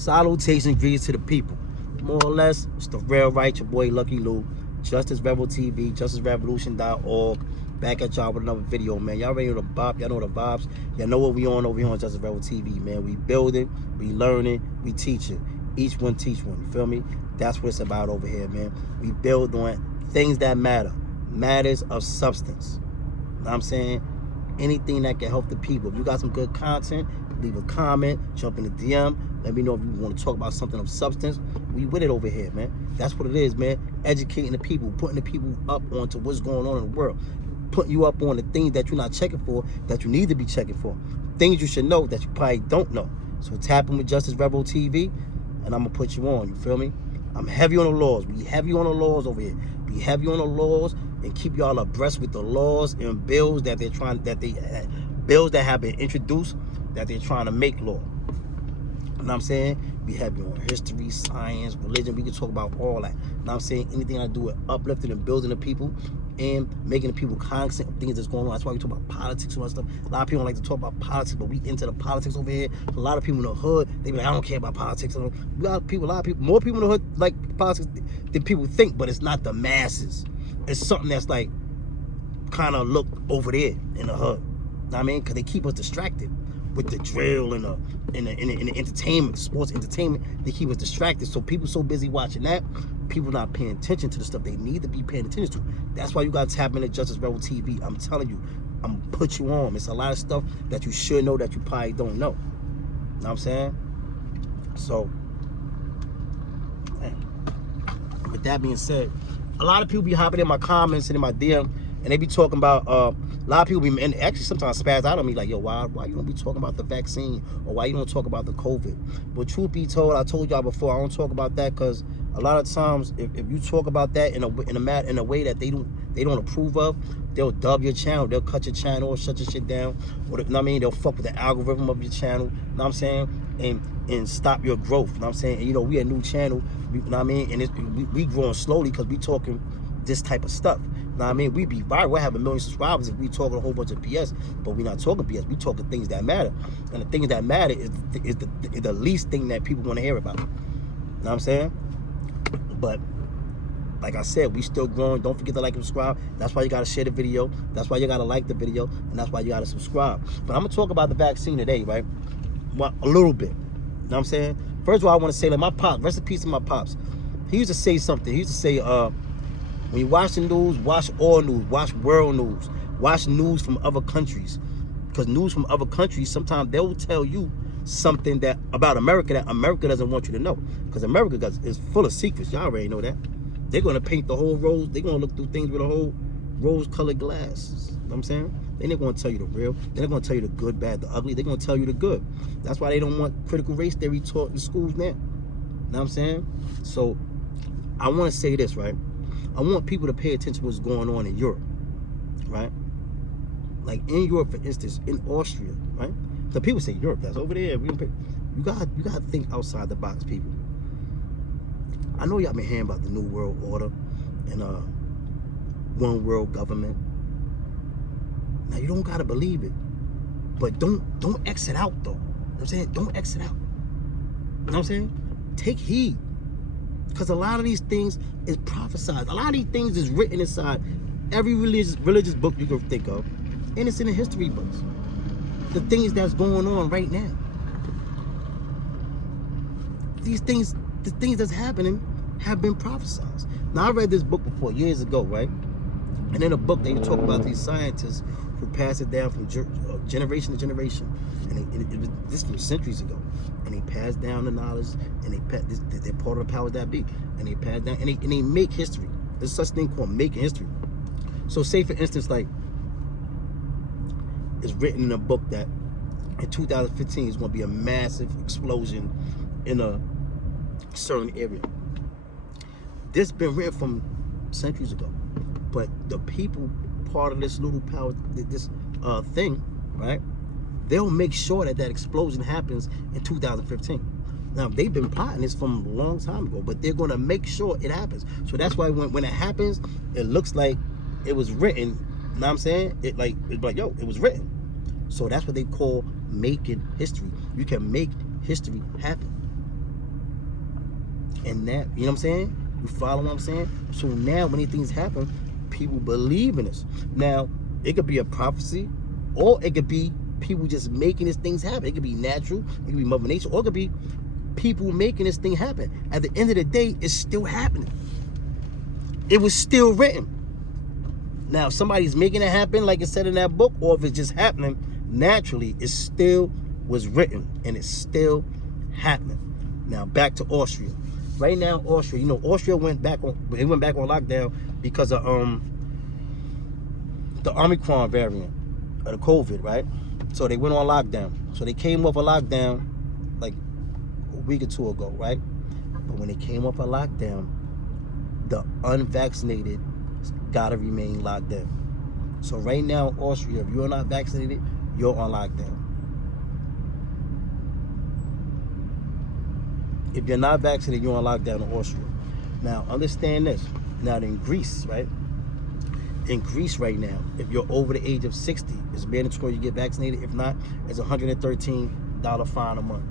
Salutations, greetings to the people. More or less, it's the real right, your boy Lucky Lou. Justice Rebel TV, justicerevolution.org. Back at y'all with another video, man. Y'all ready to the bop, y'all know the vibes. Y'all know what we on over here on Justice Rebel TV, man. We building, we learning, we teaching. Each one teach one, you feel me? That's what it's about over here, man. We build on things that matter. Matters of substance. You know what I'm saying? Anything that can help the people. If you got some good content, leave a comment, jump in the DM. Let me know if you want to talk about something of substance. We with it over here, man. That's what it is, man. Educating the people, putting the people up onto what's going on in the world. Putting you up on the things that you're not checking for, that you need to be checking for. Things you should know that you probably don't know. So tap in with Justice Rebel TV, and I'm going to put you on, you feel me? I'm heavy on the laws. We heavy on the laws over here. Be heavy on the laws and keep y'all abreast with the laws and bills that bills that have been introduced that they're trying to make law. You know what I'm saying? We have on history, science, religion. We can talk about all that. You know what I'm saying? Anything I do with uplifting and building the people and making the people cognizant of things that's going on. That's why we talk about politics and all that stuff. A lot of people don't like to talk about politics, but we into the politics over here. A lot of people in the hood, they be like, I don't care about politics. We got people, a lot of people, more people in the hood like politics than people think, but it's not the masses. It's something that's like kind of look over there in the hood. You know what I mean? Because they keep us distracted with the drill and the entertainment, sports entertainment. They keep us distracted. So people so busy watching that, people not paying attention to the stuff they need to be paying attention to. That's why you got to tap into Justice Rebel TV. I'm telling you, I'm going to put you on. It's a lot of stuff that you should know that you probably don't know. You know what I'm saying? So, with that being said, a lot of people be hopping in my comments and in my DM, and they be talking about, a lot of people be, and actually sometimes spaz out on me like, yo, why you don't be talking about the vaccine, or why you don't talk about the COVID? But truth be told, I told y'all before, I don't talk about that because a lot of times, if you talk about that in a way that they don't approve of, they'll dub your channel, they'll cut your channel or shut your shit down, or you know what I mean, they'll fuck with the algorithm of your channel, you know what I'm saying, and stop your growth, you know what I'm saying. And you know, we a new channel, you know what I mean, and we growing slowly because we talking this type of stuff. You know what I mean? We be viral. We'll have 1 million subscribers if we talking a whole bunch of BS, but we not talking BS. We talking things that matter. And the things that matter is the least thing that people want to hear about. You know what I'm saying? But like I said, we still growing. Don't forget to like and subscribe. That's why you got to share the video. That's why you got to like the video. And that's why you got to subscribe. But I'm going to talk about the vaccine today, right? Well, a little bit. You know what I'm saying? First of all, I want to say, like, my pops, rest in peace to my pops. He used to say something. He used to say, when you watch the news, watch all news, watch world news, watch news from other countries. Because news from other countries, sometimes they'll tell you something that about America that America doesn't want you to know. Because America is full of secrets. Y'all already know that. They're going to paint the whole rose. They're going to look through things with a whole rose-colored glasses. You know what I'm saying? They're not going to tell you the real. They're not going to tell you the good, bad, the ugly. They're going to tell you the good. That's why they don't want critical race theory taught in schools now. You know what I'm saying? So I want to say this, right? I want people to pay attention to what's going on in Europe, right? Like in Europe, for instance, in Austria, right? The people say Europe, that's over there. We don't pay. You gotta think outside the box, people. I know y'all been hearing about the New World Order and one world government. Now you don't gotta believe it, but don't exit out though. You know what I'm saying? Don't exit out. You know what I'm saying? Take heed. Because a lot of these things is prophesied. A lot of these things is written inside every religious book you can think of. And it's in the history books. The things that's going on right now. These things, the things that's happening have been prophesied. Now, I read this book before, years ago, right? And in a book, they talk about these scientists who pass it down from generation to generation. And it was this from centuries ago. And they pass down the knowledge, and they're part of the powers that be. And they pass down, and they make history. There's such thing called making history. So say, for instance, like, it's written in a book that in 2015 is going to be a massive explosion in a certain area. This been written from centuries ago. But the people part of this little power, this thing, right? They'll make sure that explosion happens in 2015. Now, they've been plotting this from a long time ago, but they're going to make sure it happens. So that's why when it happens, it looks like it was written. You know what I'm saying? It's like, yo, it was written. So that's what they call making history. You can make history happen. And that, you know what I'm saying? You follow what I'm saying? So now when these things happen, people believe in this. Now, it could be a prophecy, or it could be people just making these things happen. It could be natural, it could be Mother Nature, or it could be people making this thing happen. At the end of the day, it's still happening. It was still written. Now, if somebody's making it happen, like it said in that book, or if it's just happening naturally, it still was written, and it's still happening. Now, back to Austria. Right now, Austria, you know, Austria went back on lockdown because of the Omicron variant of the COVID, right? So they went on lockdown. So they came off a lockdown like a week or two ago, right? But when they came off a lockdown, the unvaccinated gotta remain locked down. So right now, Austria, if you're not vaccinated, you're on lockdown. If you're not vaccinated, you're on lockdown in Austria. Now, understand this. Now, in Greece, right? In Greece right now, if you're over the age of 60, it's mandatory you get vaccinated. If not, it's a $113 fine a month.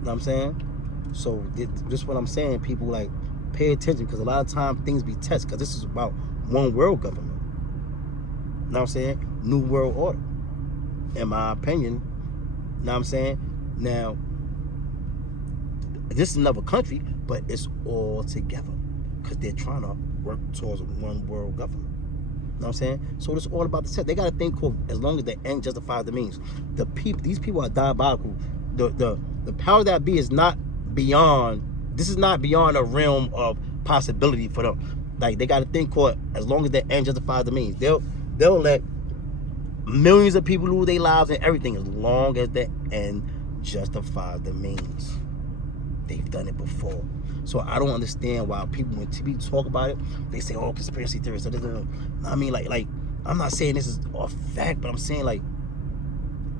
You know what I'm saying? So, this is what I'm saying. People, like, pay attention, because a lot of times things be tested, because this is about one world government. You know what I'm saying? New world order, in my opinion. You know what I'm saying? Now, this is another country, but it's all together, because they're trying to work towards one world government. You know what I'm saying? So it's all about the set. They got to think called, as long as the end justifies the means. The people, these people are diabolical. The power that be is not beyond. This is not beyond a realm of possibility for them. Like, they got to think called, as long as the end justifies the means. They'll let millions of people lose their lives and everything, as long as the end justifies the means. They've done it before. So I don't understand why people, when TV talk about it, they say, oh, conspiracy theories. I mean, like, I'm not saying this is a fact, but I'm saying, like,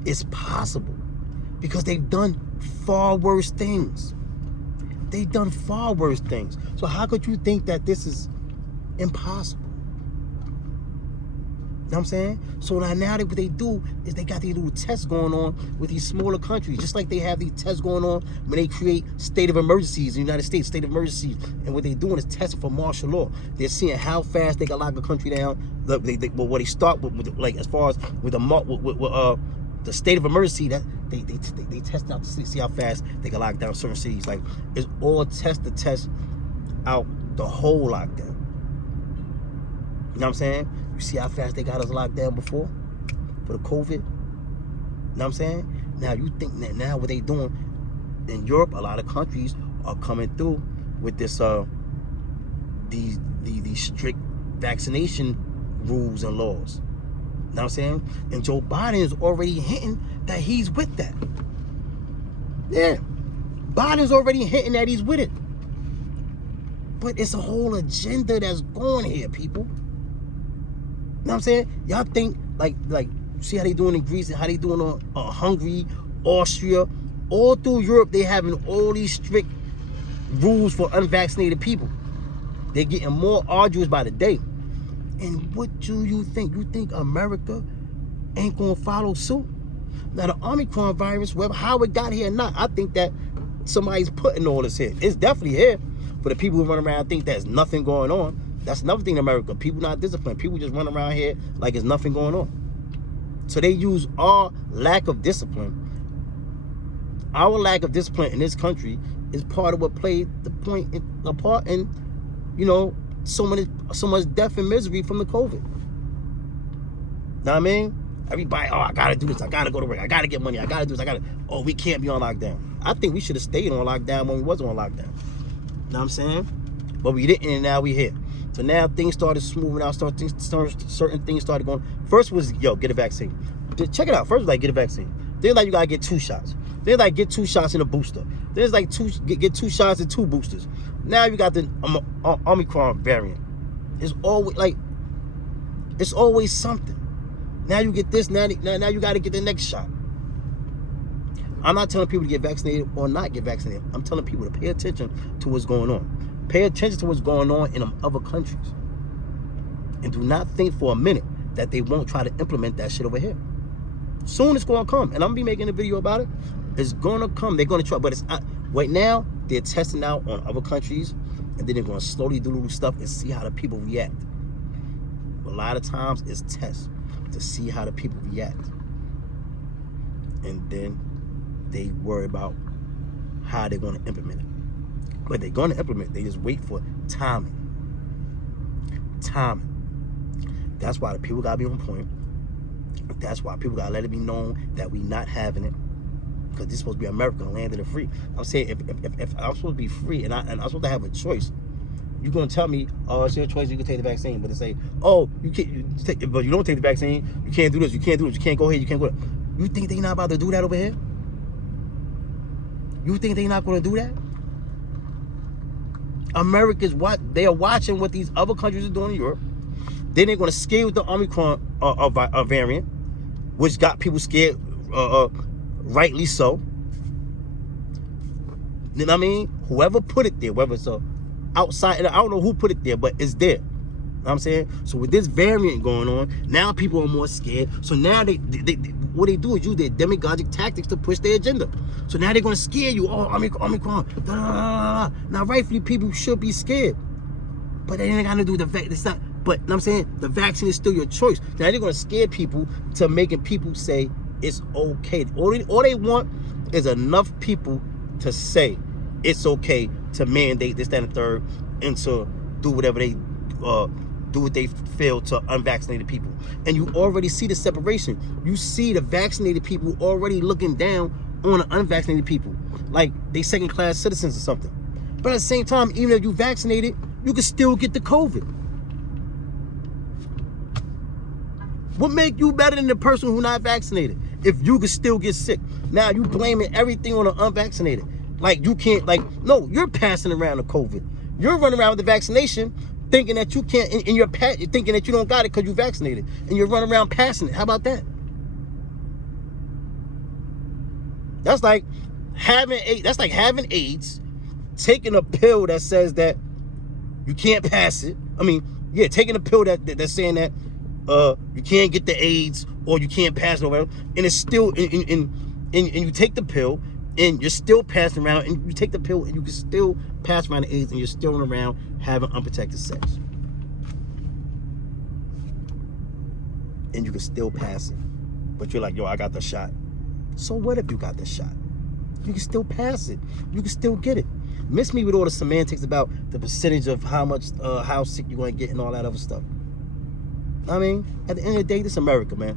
it's possible, because they've done far worse things. They've done far worse things. So how could you think that this is impossible? You know what I'm saying? So now what they do is they got these little tests going on with these smaller countries, just like they have these tests going on when they create state of emergencies in the United States, state of emergencies. And what they're doing is testing for martial law. They're seeing how fast they can lock a country down. What they start with, like, as far as with the state of emergency, that they test out to see how fast they can lock down certain cities. Like, it's all test to test out the whole lockdown. You know what I'm saying? You see how fast they got us locked down before for the COVID? You know what I'm saying? Now you think that now what they doing in Europe, a lot of countries are coming through with this these strict vaccination rules and laws. You know what I'm saying? And Joe Biden is already hinting that he's with that. Yeah. Biden's already hinting that he's with it. But it's a whole agenda that's going here, people. You know what I'm saying? Y'all think, like, see how they doing in Greece and how they doing on Hungary, Austria, all through Europe. They having all these strict rules for unvaccinated people. They're getting more arduous by the day. And what do you think? You think America ain't gonna follow suit? Now, the Omicron virus, whether how it got here or not, I think that somebody's putting all this here. It's definitely here. For the people who run around and think there's nothing going on, that's another thing in America. People not disciplined. People just run around here like there's nothing going on. So they use our lack of discipline. Our lack of discipline in this country is part of what played a part in, you know, so much death and misery from the COVID. Know what I mean? Everybody, oh, I gotta do this, I gotta go to work, I gotta get money, I gotta do this, oh, we can't be on lockdown. I think we should have stayed on lockdown when we wasn't on lockdown. Know what I'm saying? But we didn't, and now we here. So now things started smoothing out, certain things started going. First was, yo, get a vaccine. Check it out. First was like, get a vaccine. Then like, you gotta get 2 shots. Then like, get 2 shots in a booster. Then it's like get 2 shots and 2 boosters. Now you got the Omicron variant. It's always like, it's always something. Now you get this, now you gotta get the next shot. I'm not telling people to get vaccinated or not get vaccinated. I'm telling people to pay attention to what's going on. Pay attention to what's going on in other countries. And do not think for a minute that they won't try to implement that shit over here. Soon it's going to come. And I'm going to be making a video about it. It's going to come. They're going to try. But Right now, they're testing out on other countries, and then they're going to slowly do little stuff and see how the people react. A lot of times, it's tests to see how the people react. And then they worry about how they're going to implement it. But they're going to implement, they just wait for timing. Timing. That's why the people got to be on point. That's why people got to let it be known that we not having it. Because this is supposed to be America, land of the free. I'm saying if I'm supposed to be free and I'm supposed to have a choice, you're going to tell me, oh, it's your choice, you can take the vaccine. But they say, oh, you can't, but you don't take the vaccine, you can't do this, you can't do this, you can't go here, you can't go there. You think they not about to do that over here? You think they not going to do that? America's what? They are watching what these other countries are doing in Europe. Then they're going to scare with the Omicron variant, which got people scared, rightly so. You know what I mean? Whoever put it there, whether it's outside, I don't know who put it there, but it's there. You know what I'm saying? So with this variant going on, now people are more scared. So now they what they do is use their demagogic tactics to push their agenda. So now they're going to scare you. Oh, Omicron. Now, rightfully, people should be scared. But they ain't got to do the vaccine. It's not. But you know what I'm saying? The vaccine is still your choice. Now they're going to scare people to making people say it's okay. All they want is enough people to say it's okay to mandate this, that, and the third, and to do whatever they do what they feel to unvaccinated people. And you already see the separation. You see the vaccinated people already looking down on the unvaccinated people like they second-class citizens or something. But at the same time, even if you vaccinated, you can still get the COVID. What make you better than the person who not vaccinated if you can still get sick? Now you blaming everything on the unvaccinated. Like you can't, like, no, you're passing around the COVID. You're running around with the vaccination thinking that you can't, and you're thinking that you don't got it because you vaccinated, and you're running around passing it. How about that? That's like having AIDS, taking a pill that says that you can't pass it. I mean, yeah, taking a pill that's saying that you can't get the AIDS or you can't pass it or whatever, and it's still and you take the pill and you're still passing around, and you take the pill and you can still pass around the AIDS, and you're still running around having unprotected sex, and you can still pass it, but you're like, yo, I got the shot. So what if you got the shot? You can still pass it. You can still get it. Miss me with all the semantics about the percentage of how sick you're going to get and all that other stuff. I mean, at the end of the day, this is America, man.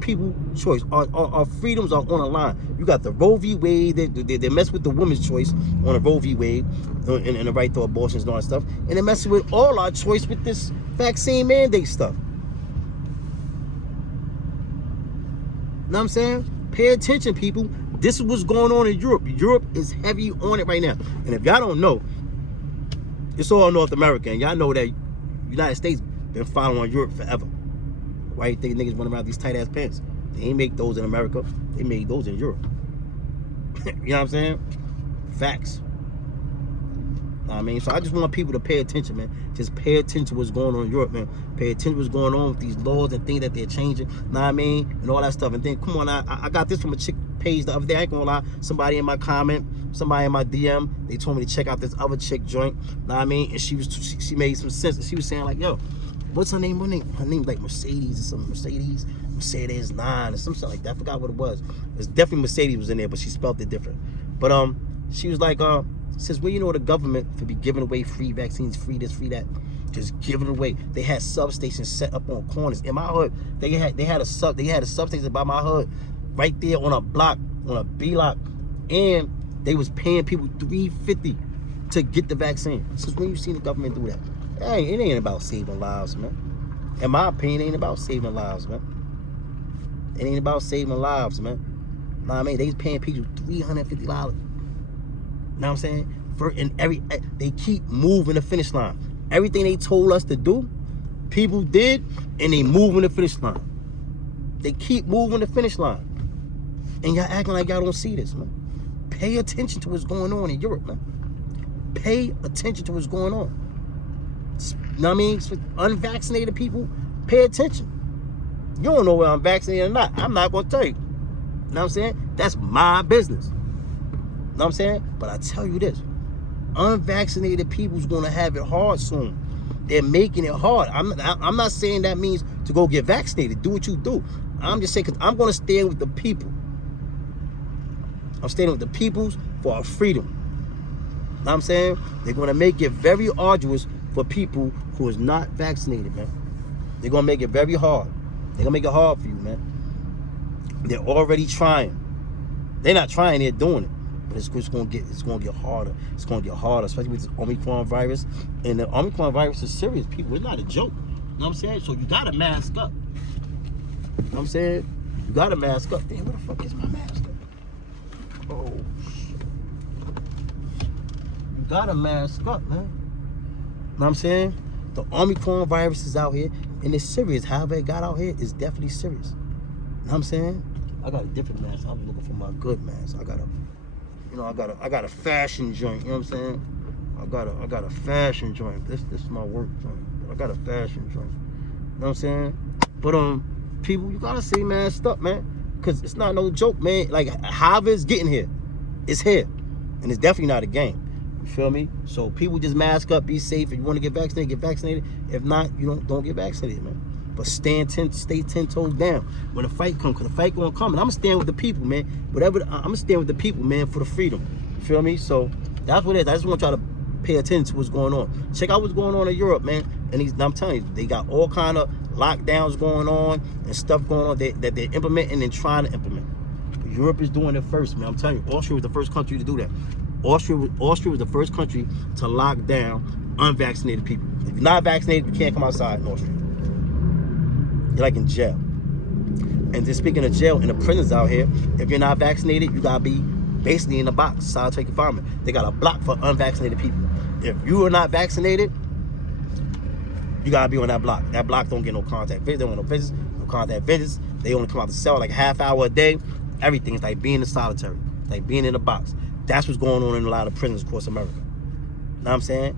People choice. Our freedoms are on the line. You got the Roe v. Wade. They mess with the woman's choice on the Roe v. Wade and the right to abortions and all that stuff. And they mess with all our choice with this vaccine mandate stuff. Know what I'm saying? Pay attention, people. This is what's going on in Europe. Europe is heavy on it right now. And if y'all don't know, it's all North America. And y'all know that United States been following Europe forever. Why you think niggas run around these tight ass pants? They ain't make those in America. They made those in Europe. You know what I'm saying? Facts. I mean, so I just want people to pay attention, man. Just pay attention to what's going on in Europe, man. Pay attention to what's going on with these laws and things that they're changing. Know what I mean? And all that stuff. And then, come on, I got this from a chick page the other day. I ain't gonna lie. Somebody in my comment, somebody in my DM, they told me to check out this other chick joint. Know what I mean? And she made some sense. And she was saying like, yo, what's her name? Her name like Mercedes or something. Mercedes 9 or something like that. I forgot what it was. It's definitely Mercedes was in there, but she spelled it different. But she was like, since when you know the government to be giving away free vaccines, free this, free that, just giving away. They had substations set up on corners. In my hood, they had a substation by my hood, right there on a block, on a block, and they was paying people $3.50 to get the vaccine. Since when you seen the government do that? It ain't about saving lives, man. In my opinion, it ain't about saving lives, man. It ain't about saving lives, man. Know what I mean? They was paying people $350. Know what I'm saying? They keep moving the finish line. Everything they told us to do, people did, and they moving the finish line. They keep moving the finish line. And y'all acting like y'all don't see this, man. Pay attention to what's going on in Europe, man. Pay attention to what's going on. You know what I mean? For unvaccinated people, pay attention. You don't know whether I'm vaccinated or not. I'm not going to tell you. You know what I'm saying? That's my business. You know what I'm saying? But I tell you this, unvaccinated people's gonna have it hard soon. They're making it hard. I'm not saying that means to go get vaccinated. Do what you do. I'm just saying, because I'm gonna stand with the people. I'm standing with the peoples for our freedom. You know what I'm saying? They're gonna make it very arduous for people who is not vaccinated, man. They're gonna make it very hard. They're gonna make it hard for you, man. They're already trying. They're not trying, they're doing it. But it's gonna get harder. It's gonna get harder, especially with this Omicron virus. And the Omicron virus is serious, people. It's not a joke. You know what I'm saying? So you gotta mask up. You know what I'm saying? You gotta mask up. Damn, where the fuck is my mask? Oh, you gotta mask up, man. You know what I'm saying? The Omicron virus is out here, and it's serious. However it got out here, it's definitely serious. You know what I'm saying? I got a different mask. I'm looking for my good mask. I got a fashion joint. You know what I'm saying? I got a fashion joint. This is my work joint. But I got a fashion joint. You know what I'm saying? But people, you gotta stay masked up, man, because it's not no joke, man. Like, however it's getting here, it's here, and it's definitely not a game. You feel me? So people just mask up, be safe. If you want to get vaccinated, get vaccinated. If not, you don't get vaccinated, man. But stay 10 toes down when the fight comes, because the fight gonna come. And I'm gonna stand with the people, man. I'm gonna stand with the people, man, for the freedom. You feel me? So that's what it is. I just want y'all to pay attention to what's going on. Check out what's going on in Europe, man. And I'm telling you, they got all kind of lockdowns going on and stuff going on that they're implementing and trying to implement. Europe is doing it first, man. I'm telling you, Austria was the first country to do that. Austria was the first country to lock down unvaccinated people. If you're not vaccinated, you can't come outside in Austria. You're like in jail. And just speaking of jail, in the prisons out here, if you're not vaccinated, you gotta be basically in a box, solitary confinement. They got a block for unvaccinated people. If you are not vaccinated, you gotta be on that block. That block don't get no contact visits. They don't want no visits, no contact visits. They only come out the cell like a half hour a day. Everything's like being in solitary, like being in a box. That's what's going on in a lot of prisons across America. You know what I'm saying?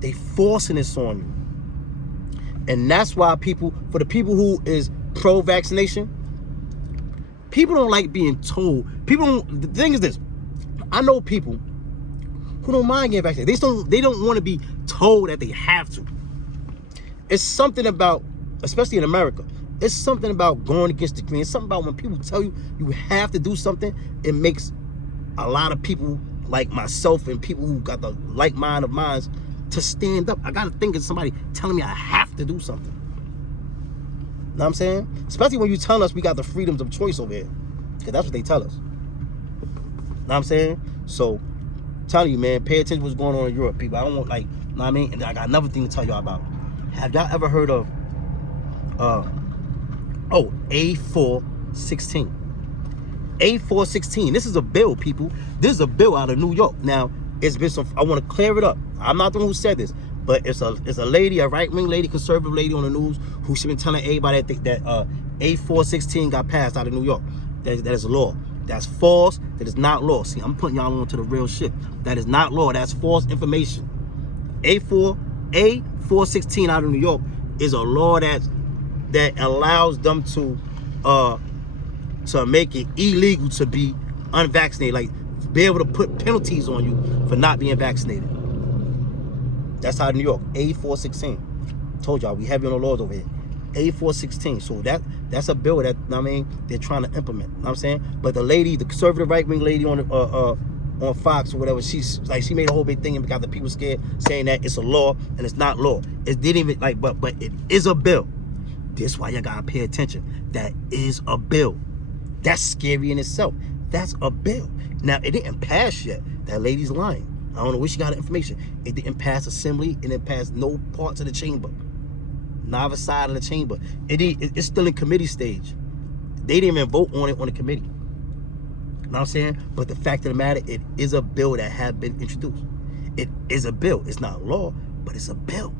They forcing this on you. And that's why for the people who is pro-vaccination, people don't like being told. The thing is this, I know people who don't mind getting vaccinated. They don't want to be told that they have to. It's something about, especially in America, it's something about going against the grain. It's something about when people tell you you have to do something, it makes a lot of people like myself and people who got the like mind of minds to stand up. I gotta think of somebody telling me I have to do something. You know what I'm saying? Especially when you tell us we got the freedoms of choice over here. Because that's what they tell us. You know what I'm saying? So, I'm telling you, man, pay attention to what's going on in Europe, people. I don't want, like, you know what I mean? And I got another thing to tell y'all about. Have y'all ever heard of A416? A416. This is a bill, people. This is a bill out of New York. Now, it's been some, I want to clear it up. I'm not the one who said this, but it's a lady, a right-wing lady, conservative lady on the news who's been telling everybody that A416 got passed out of New York. That is a law. That's false. That is not law. See, I'm putting y'all on to the real shit. That is not law. That's false information. A416 out of New York is a law that allows them to make it illegal to be unvaccinated, like be able to put penalties on you for not being vaccinated. That's out of New York. A416. Told y'all we heavy on the laws over here. A416. So that's a bill that, I mean, they're trying to implement. You know what I'm saying? But the lady, the conservative right-wing lady on Fox or whatever, she made a whole big thing and got the people scared, saying that it's a law and it's not law. It didn't even but it is a bill. This is why you gotta pay attention. That is a bill. That's scary in itself. That's a bill. Now, it didn't pass yet. That lady's lying. I don't know where she got the information. It didn't pass assembly. It didn't pass no parts of the chamber. Neither side of the chamber. It's still in committee stage. They didn't even vote on it on the committee. You know what I'm saying? But the fact of the matter, it is a bill that had been introduced. It is a bill. It's not law, but it's a bill.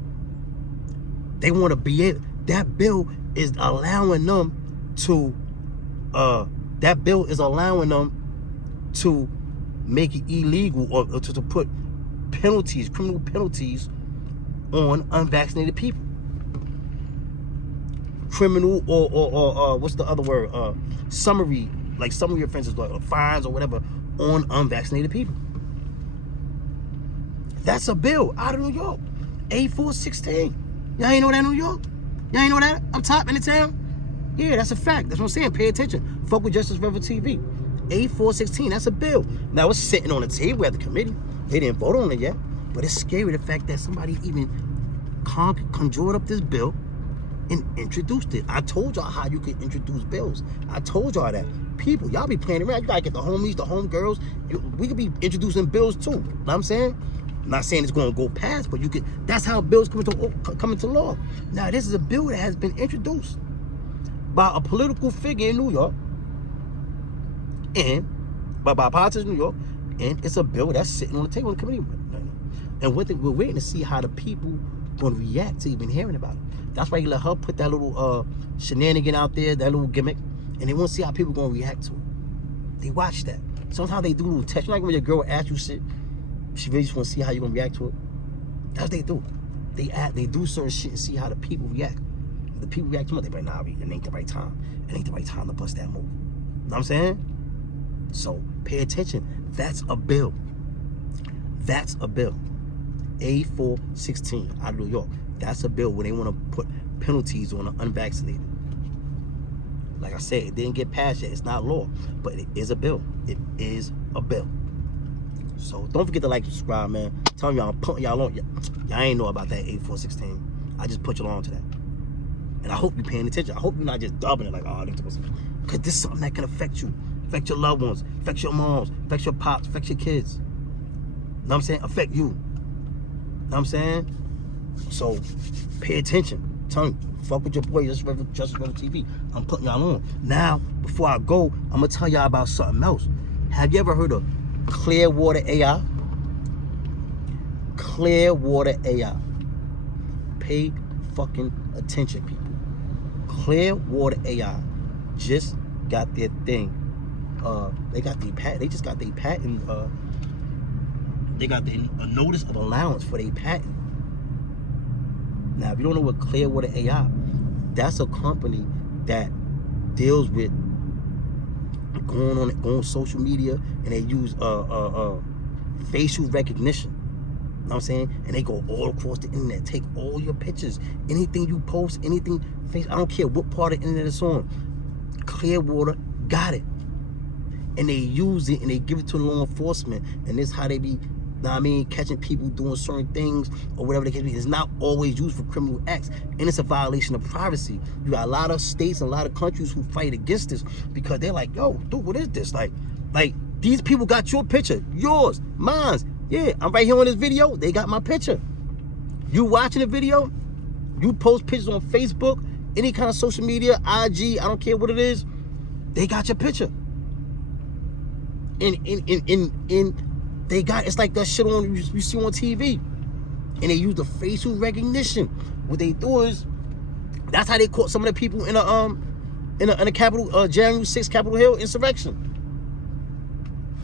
They want to be able, that bill is allowing them to make it illegal or to put penalties, criminal penalties on unvaccinated people. Criminal or what's the other word? Summary offenses, like fines or whatever, on unvaccinated people. That's a bill out of New York. A416. Y'all ain't know that in New York? Y'all ain't know that up top in the town? Yeah, that's a fact. That's what I'm saying. Pay attention. Fuck with Justice River TV. A416, that's a bill. Now it's sitting on the table at the committee. They didn't vote on it yet. But it's scary the fact that somebody even conjured up this bill and introduced it. I told y'all how you can introduce bills. I told y'all that. People, y'all be playing around. You gotta get the homies, the homegirls. We could be introducing bills too. Know what I'm saying? I'm not saying it's gonna go past, but you could. That's how bills come into law. Now this is a bill that has been introduced by a political figure in New York, and by politicians in New York, and it's a bill that's sitting on the table in the committee. And we're waiting to see how the people gonna react to even hearing about it. That's why you let her put that little shenanigan out there, that little gimmick, and they want to see how people gonna react to it. They watch that. Sometimes they do little tests. Like when your girl asks you shit, she really just want to see how you gonna react to it. That's what they do. They do certain shit and see how the people react. If the people react too much, they be like, nah, it ain't the right time. It ain't the right time to bust that move. Know what I'm saying? So pay attention. That's a bill. That's a bill. A416 out of New York. That's a bill where they want to put penalties on the unvaccinated. Like I said, it didn't get passed yet. It's not law, but it is a bill. It is a bill. So don't forget to like and subscribe, man. Tell y'all I'm putting y'all on. Y'all ain't know about that A416. I just put y'all on to that. And I hope you're paying attention. I hope you're not just dubbing it like, oh, because this is something that can affect you. Affect your loved ones. Affect your moms. Affect your pops. Affect your kids. Know what I'm saying? Affect you. Know what I'm saying? So pay attention. Tell me, fuck with your boy, Justice River TV. I'm putting y'all on. Now, before I go, I'm gonna tell y'all about something else. Have you ever heard of Clearwater AI? Clearwater AI. Pay fucking attention, people. Clearwater AI just got their thing. They got the patent. They just got their patent. They got a notice of allowance for their patent. Now, if you don't know what Clearwater AI, that's a company that deals with going on social media, and they use facial recognition. You know what I'm saying? And they go all across the internet, take all your pictures, anything you post, anything, I don't care what part of the internet it's on. Clearwater got it. And they use it and they give it to law enforcement, and this is how they be, know what I mean, catching people doing certain things or whatever they can be. It's not always used for criminal acts, and it's a violation of privacy. You got a lot of states and a lot of countries who fight against this because they're like, yo, dude, what is this? Like these people got your picture, yours, mine's. Yeah, I'm right here on this video. They got my picture. You watching the video, you post pictures on Facebook, any kind of social media, IG, I don't care what it is, they got your picture. They got, it's like that shit on you see on TV, and they use the facial recognition. What they do is, that's how they caught some of the people in a Capitol January 6th Capitol Hill insurrection.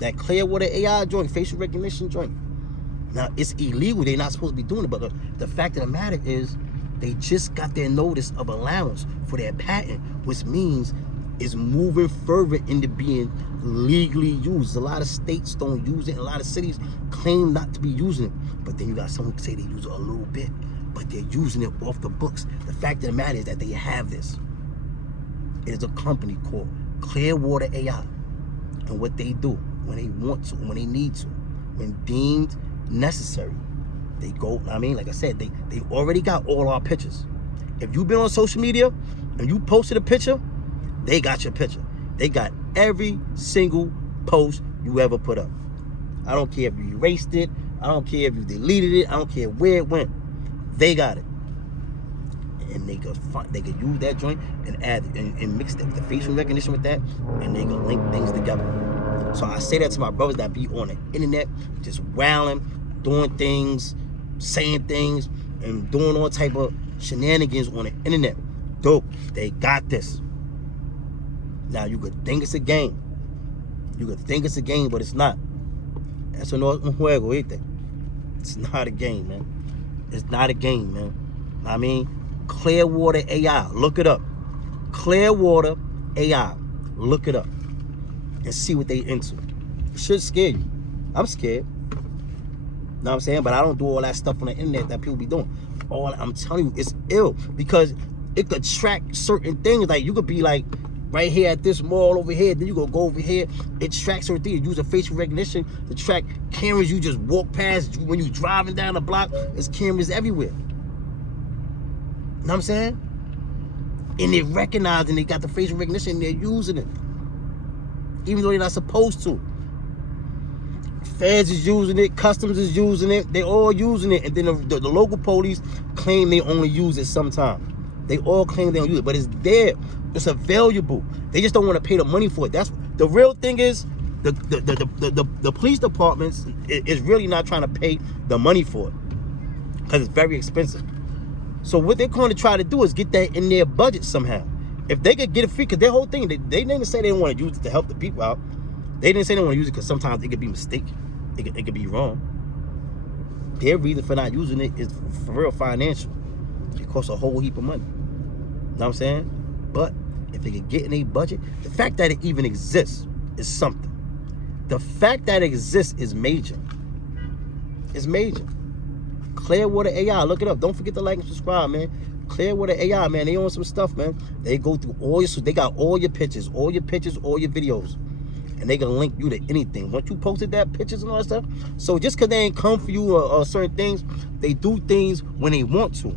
That Clearwater AI joint, facial recognition joint. Now it's illegal. They're not supposed to be doing it, but the fact of the matter is, they just got their notice of allowance for their patent, which means it's moving further into being legally used. A lot of states don't use it, and a lot of cities claim not to be using it. But then you got someone who say they use it a little bit, but they're using it off the books. The fact of the matter is that they have this. It is a company called Clearwater AI. And what they do, when they want to, when they need to, when deemed necessary, they go, I mean, like I said, they already got all our pictures. If you've been on social media and you posted a picture, they got your picture. They got every single post you ever put up. I don't care if you erased it. I don't care if you deleted it. I don't care where it went. They got it. And they could use that joint and add and mix the facial recognition with that, and they can link things together. So I say that to my brothers that be on the internet, just wailing, doing things, saying things, and doing all type of shenanigans on the internet. Dope. They got this. Now, you could think it's a game. You could think it's a game, but it's not. Eso no es un juego, ¿viste? It's not a game, man. It's not a game, man. I mean, Clearwater AI, look it up. Clearwater AI, look it up. And see what they into. should scare you. I'm scared. You know what I'm saying? But I don't do all that stuff on the internet that people be doing. All I'm telling you, it's ill because it could track certain things. Like you could be like right here at this mall over here, then you gonna go over here. It tracks certain things. Use a facial recognition to track cameras you just walk past when you driving down the block. There's cameras everywhere. You know what I'm saying? And they're recognizing, they got the facial recognition, they're using it. Even though they're not supposed to. Feds is using it, customs is using it, they all using it, and then the local police claim they only use it sometimes. They all claim they don't use it, but it's there. It's available. They just don't want to pay the money for it. That's the real thing is the police departments is really not trying to pay the money for it because it's very expensive. So what they're going to try to do is get that in their budget somehow. If they could get it free, because their whole thing, they didn't say they didn't want to use it to help the people out. They didn't say they want to use it because sometimes it could be mistaken. It could be wrong. Their reason for not using it is for real financial. It costs a whole heap of money. You know what I'm saying? But if they could get in a budget, the fact that it even exists is something. The fact that it exists is major. It's major. Clearwater AI, look it up. Don't forget to like and subscribe, man. Clearwater AI, man, they own some stuff, man. They go through all your, they got all your pictures, all your videos. And they can link you to anything. Once you posted that pictures and all that stuff. So just because they ain't come for you or certain things, they do things when they want to.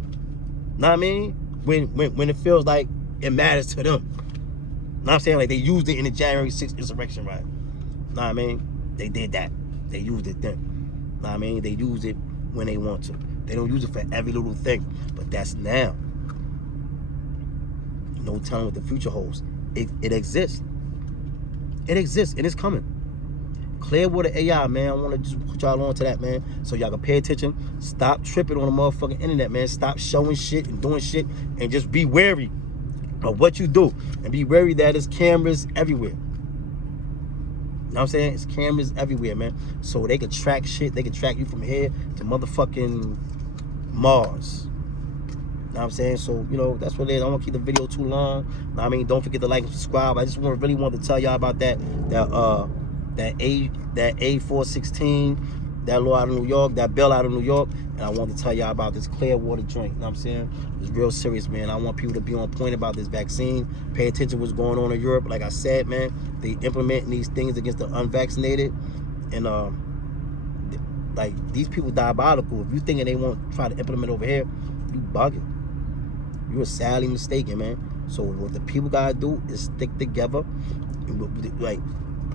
Know what I mean? When it feels like it matters to them. Know what I'm saying? Like they used it in the January 6th insurrection, right? Know what I mean? They did that. They used it then. Know what I mean? They use it when they want to. They don't use it for every little thing. But that's now. No telling what the future holds. It exists. It exists and it's coming. Clearwater AI, man. I want to just put y'all on to that, man. So y'all can pay attention. Stop tripping on the motherfucking internet, man. Stop showing shit and doing shit. And just be wary of what you do. And be wary that there's cameras everywhere. You know what I'm saying? It's cameras everywhere, man. So they can track shit. They can track you from here to motherfucking Mars. You know what I'm saying? So, you know, that's what it is. I don't want to keep the video too long. I mean, don't forget to like and subscribe. I just really wanted to tell y'all about that A416, that law out of New York, that bill out of New York. And I wanted to tell y'all about this Clearwater joint. You know what I'm saying? It's real serious, man. I want people to be on point about this vaccine. Pay attention to what's going on in Europe. Like I said, man, they implementing these things against the unvaccinated. And like these people diabolical. If you thinking they won't try to implement over here, you bugging. You're sadly mistaken, man. So what the people gotta do is stick together. Like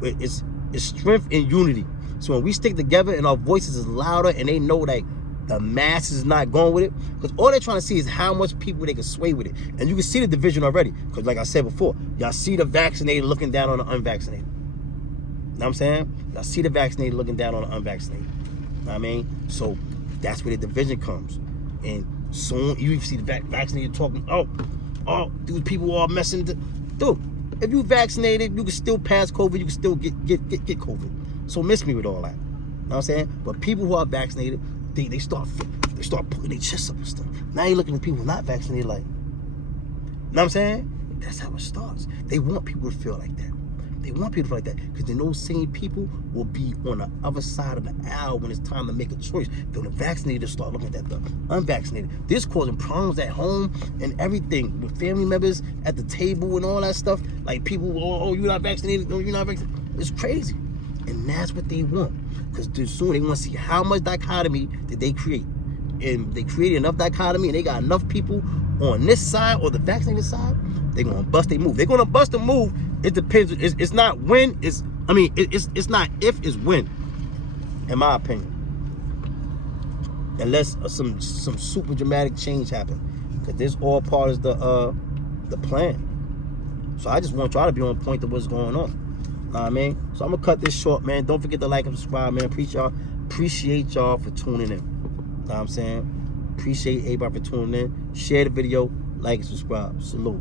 it's strength in unity. So when we stick together and our voices is louder and they know that the masses is not going with it, because all they're trying to see is how much people they can sway with it. And you can see the division already. Because like I said before, y'all see the vaccinated looking down on the unvaccinated. You know what I'm saying? Y'all see the vaccinated looking down on the unvaccinated. You know what I mean? So that's where the division comes. And soon you see the vaccinated talking, oh, these people all messing. Dude, if you vaccinated, you can still pass COVID, you can still get COVID. So miss me with all that. You know what I'm saying? But people who are vaccinated, they start putting their chests up and stuff. Now you're looking at people who are not vaccinated like, you know what I'm saying? That's how it starts. They want people to feel like that. They want people to feel like that because then those same people will be on the other side of the aisle when it's time to make a choice. Then the vaccinated start looking at the unvaccinated. This causing problems at home and everything with family members at the table and all that stuff. Like people, oh, you're not vaccinated, no, you're not vaccinated. It's crazy. And that's what they want. Because soon they want to see how much dichotomy did they create. And they created enough dichotomy and they got enough people on this side or the vaccinated side, they're going to bust their move. They're going to bust a move. It depends. It's not when, it's not if, it's when, in my opinion. Unless some super dramatic change happen. Because this all part of the plan. So I just want y'all to be on point to what's going on. Know what I mean? So I'm going to cut this short, man. Don't forget to like and subscribe, man. Appreciate y'all for tuning in. Know what I'm saying? Appreciate everybody for tuning in. Share the video, like and subscribe. Salute.